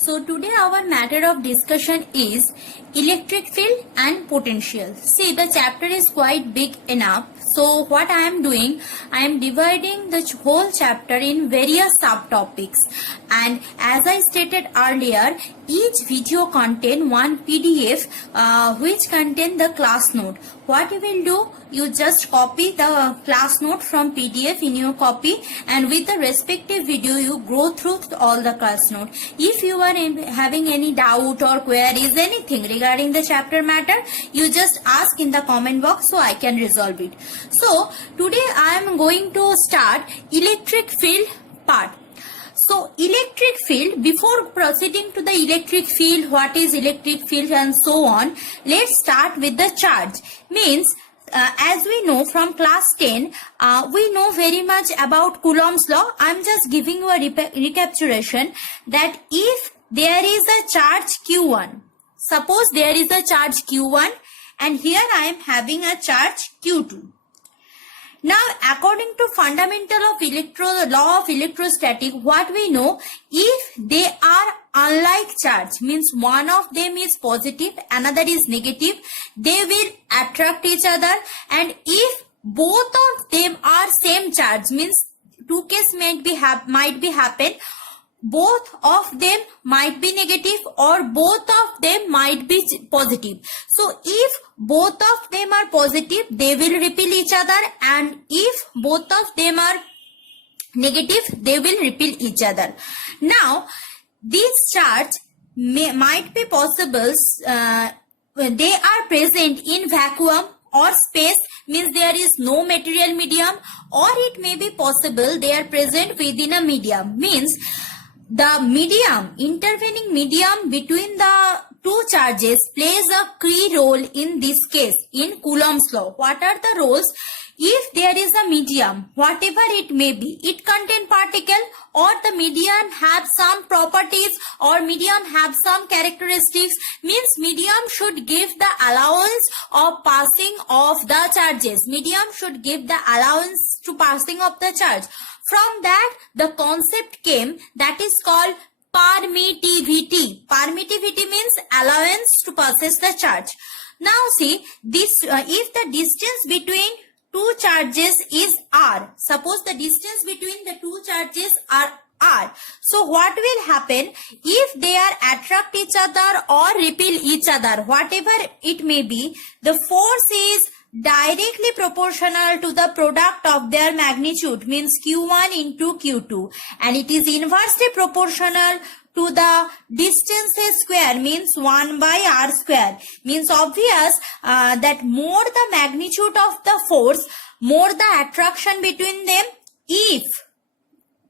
So today our matter of discussion is electric field and potential. See, the chapter is quite big enough. So what I am doing, I am dividing the whole chapter in various subtopics. And as I stated earlier, each video contain one PDF which contain the class note. What you will do, you just copy the class note from PDF in your copy, and with the respective video you go through all the class note. If you are having any doubt or queries, anything regarding the chapter matter, you just ask in the comment box so I can resolve it. So today I am going to start electric field part. So electric field, before proceeding to the electric field, what is electric field and so on, let's start with the charge. Means as we know from class 10, we know very much about Coulomb's law. I'm just giving you a recapitulation that if there is a charge Q1, suppose there is a charge Q1 and here I am having a charge Q2. Now, according to fundamental of law of electrostatic, what we know, if they are unlike charge, means one of them is positive, another is negative, they will attract each other, and if both of them are same charge, means two cases might be happen, both of them might be negative or both of them might be positive. So if both of them are positive, they will repel each other, and if both of them are negative, they will repel each other. Now these charge might be possible, they are present in vacuum or space, means there is no material medium, or it may be possible they are present within a medium, means the medium, intervening medium between the two charges plays a key role in this case in Coulomb's law. What are the roles? If there is a medium, whatever it may be, it contain particle or the medium have some properties or medium have some characteristics, means medium should give the allowance of passing of the charges. Medium should give the allowance to passing of the charge. From that, the concept came that is called permittivity. Permittivity means allowance to possess the charge. Now see, this if the distance between two charges is r, suppose the distance between the two charges are r. So what will happen if they are attract each other or repel each other, whatever it may be, the force is directly proportional to the product of their magnitude, means Q1 into Q2, and it is inversely proportional to the distances square, means 1 by r square. Means obvious that more the magnitude of the force, more the attraction between them. If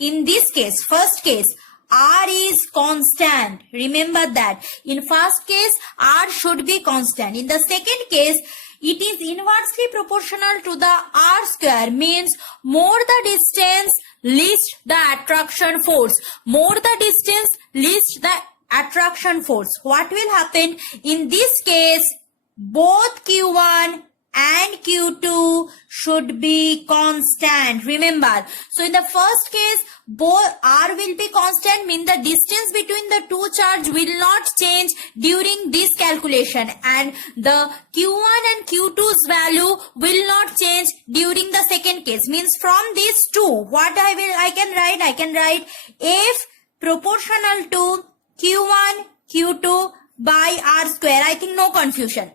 in this case, first case, r is constant, remember that in first case r should be constant. In the second case, it is inversely proportional to the r square, means more the distance, least the attraction force. More the distance, least the attraction force. What will happen? In this case, both Q1 and Q2 should be constant. Remember, so in the first case, both r will be constant, mean the distance between the two charge will not change during this calculation, and the Q1 and Q2's value will not change during the second case. Means from these two, what I can write F proportional to Q1 Q2 by r square. I think no confusion.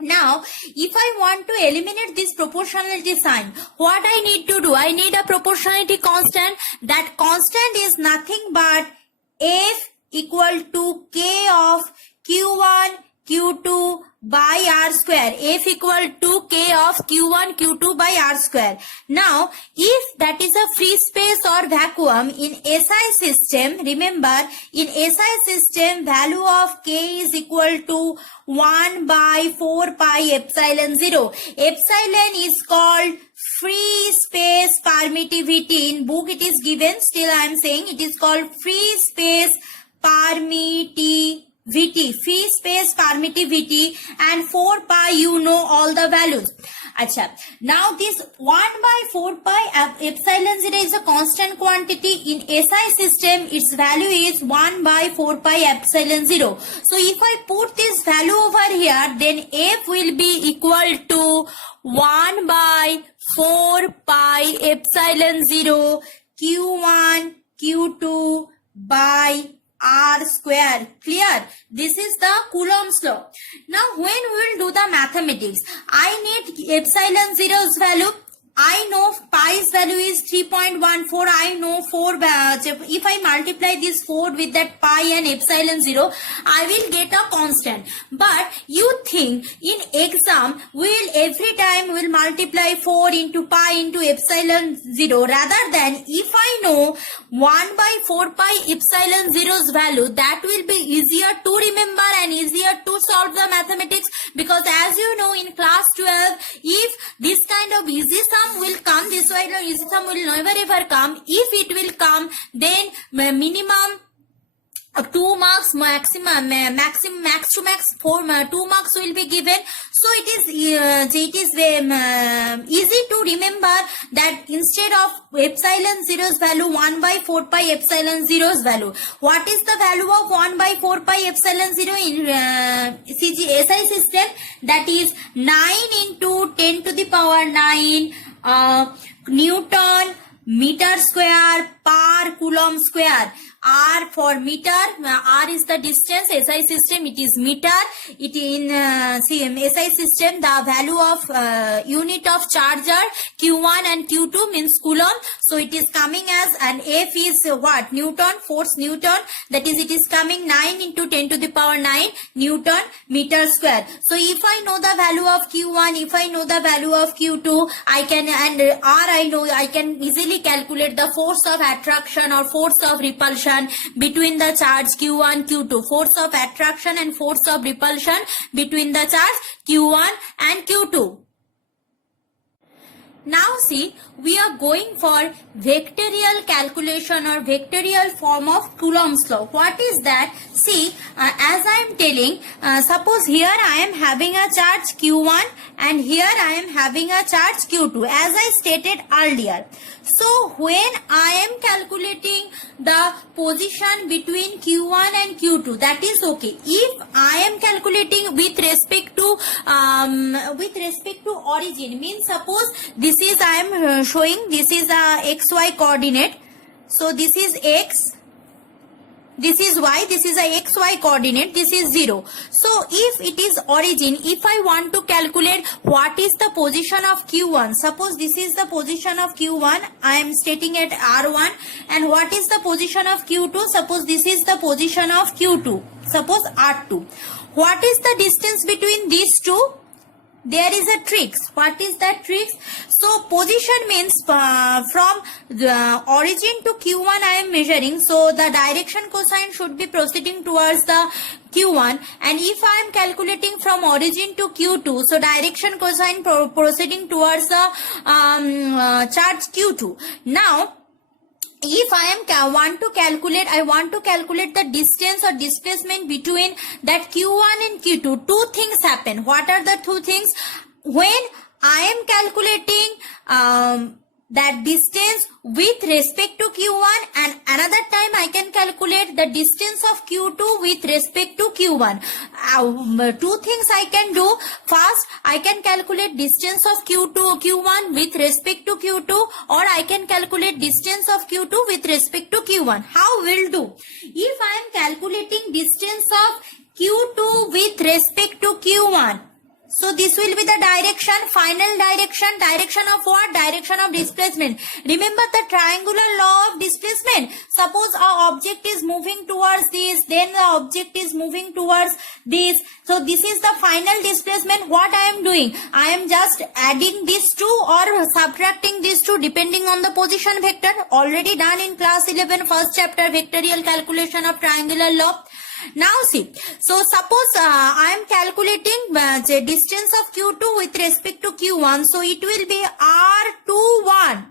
Now, if I want to eliminate this proportionality sign, what I need to do? I need a proportionality constant. That constant is nothing but F equal to K of Q1 Q2 by r square. F equal to K of Q1 Q2 by r square. Now, if that is a free space or vacuum in SI system, remember in SI system value of K is equal to 1 by 4 pi epsilon 0. Epsilon is called free space permittivity. In book it is given, still I am saying it is called free space permittivity. Free space permittivity, and 4 pi you know all the values. Acha. Now this 1 by 4 pi epsilon 0 is a constant quantity. In SI system, its value is 1 by 4 pi epsilon 0. So if I put this value over here, then F will be equal to 1 by 4 pi epsilon 0 Q1 Q2 by R square. Clear? This is the Coulomb's law. Now when we will do the mathematics, I need epsilon 0's value. I know pi's value is 3.14. I know 4. If I multiply this 4 with that pi and epsilon 0, I will get a constant. But you think in exam, every time we'll multiply 4 into pi into epsilon 0, rather than if I know 1 by 4 pi epsilon 0's value, that will be easier to remember and easier to solve the mathematics, because as you know in class 12, if this kind of easy sum will come, this way easy sum will never ever come. If it will come, then minimum 2 marks, max to max 4, 2 marks will be given. So it is easy to remember that instead of epsilon 0's value 1 by 4 pi epsilon 0's value. What is the value of 1 by 4 pi epsilon 0 in SI system? That is 9 into 10 to the power 9 Newton meter square per Coulomb square. R for meter, R is the distance. SI system, it is meter. It in SI system, the value of unit of charger Q1 and Q2 means Coulomb. So it is coming as, and F is what? Newton, force Newton. That is, it is coming 9 into 10 to the power 9 Newton meter square. So if I know the value of Q1, if I know the value of Q2, I can, and R I know, I can easily calculate the force of attraction or force of repulsion between the charge Q1, Q2. Force of attraction and force of repulsion between the charge Q1 and Q2. Now see, we are going for vectorial calculation or vectorial form of Coulomb's law. What is that? See, as I am telling, suppose here I am having a charge Q1 and here I am having a charge Q2, as I stated earlier. So when I am calculating the position between Q1 and Q2, that is okay. If I am calculating with respect to origin, means suppose this is, I am showing, this is a XY coordinate. So this is X, this is Y, this is a XY coordinate, this is 0. So if it is origin, if I want to calculate what is the position of Q1, suppose this is the position of Q1, I am stating at R1, and what is the position of Q2, suppose this is the position of Q2, suppose R2. What is the distance between these two? There is a tricks. What is that tricks? So position means from the origin to Q1 I am measuring. So the direction cosine should be proceeding towards the Q1. And if I am calculating from origin to Q2, so direction cosine proceeding towards the charge Q2. Now, if I want to calculate the distance or displacement between that Q1 and Q2, two things happen. What are the two things? When I am calculating that distance with respect to Q1, and another time I can calculate the distance of Q2 with respect to Q1. Two things I can do. First, I can calculate distance of Q1 with respect to Q2, or I can calculate distance of Q2 with respect to Q1. How will do? If I am calculating distance of Q2 with respect to Q1, so this will be the direction, final direction of what? Direction of displacement. Remember the triangular law of displacement. Suppose our object is moving towards this, then the object is moving towards this. So this is the final displacement. What I am doing? I am just adding these two or subtracting these two depending on the position vector. Already done in class 11, first chapter, vectorial calculation of triangular law. Now see, so suppose I am calculating the distance of Q2 with respect to Q1. So it will be R21.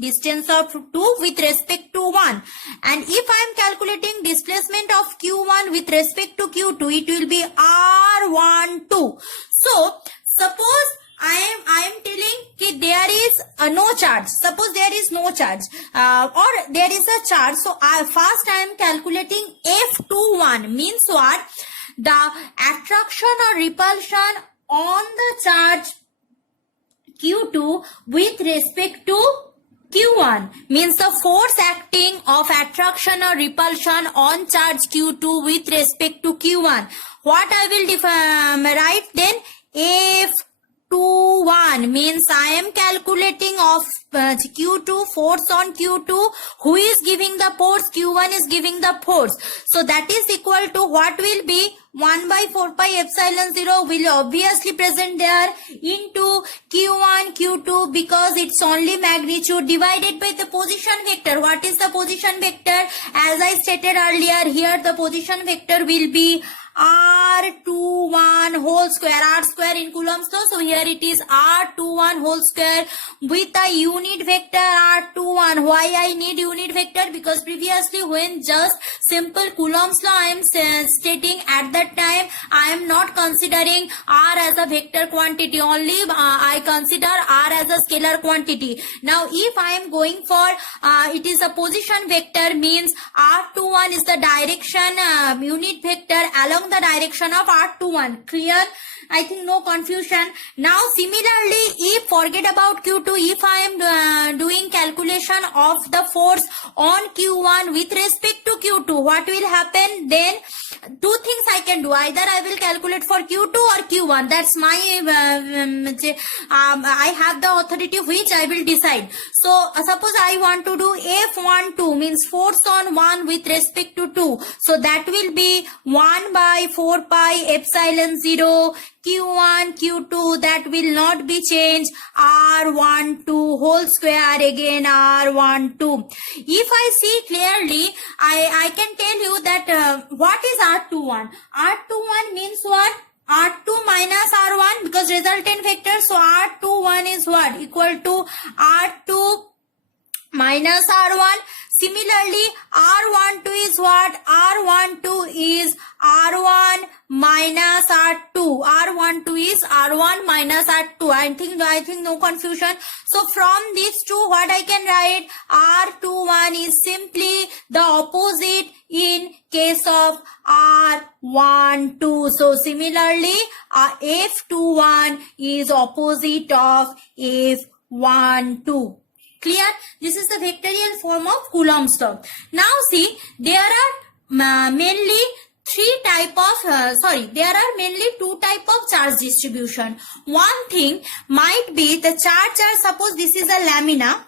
Distance of 2 with respect to 1. And if I am calculating displacement of Q1 with respect to Q2, it will be R12. So suppose I am telling कि there is no charge. Suppose there is no charge or there is a charge. So first I am calculating F21 means what? The attraction or repulsion on the charge Q2 with respect to Q1 means the force acting of attraction or repulsion on charge Q2 with respect to Q1. What I will write then? F21 means I am calculating of Q2, force on Q2. Who is giving the force? Q1 is giving the force. So that is equal to what will be? 1 by 4 pi epsilon 0 will obviously present there into Q1, Q2 because it's only magnitude divided by the position vector. What is the position vector? As I stated earlier, here the position vector will be R21 whole square, R square in Coulomb's law. So here it is R21 whole square with a unit vector R21. Why I need unit vector? Because previously when just simple Coulomb's law I am stating, at that time I am not considering R as a vector quantity, only I consider R as a scalar quantity. Now if I am going for it is a position vector, means R21 is the direction unit vector along the direction of R21. Clear? I think no confusion. Now similarly, if forget about Q2, if I am doing calculation of the force on Q1 with respect to Q2, what will happen then? Two things I can do. Either I will calculate for Q2 or Q1. That's my I have the authority which I will decide. So suppose I want to do F12 means force on 1 with respect to 2. So that will be 1 by 4 pi epsilon 0 Q1, Q2, that will not be changed, R12 whole square again R12. If I see clearly, I can tell you that what is R21? R21 means what? R2 minus R1 because resultant vector. So R21 is what? Equal to R2 minus R1. Similarly, R12 is what? R12 is R1 minus R2. R12 is R1 minus R2. I think no confusion. So from these two, what I can write? R21 is simply the opposite in case of R12. So similarly, F21 is opposite of F12. Clear? This is the vectorial form of Coulomb's law. Now see, there are mainly two type of charge distribution. One thing might be the charge are, suppose this is a lamina.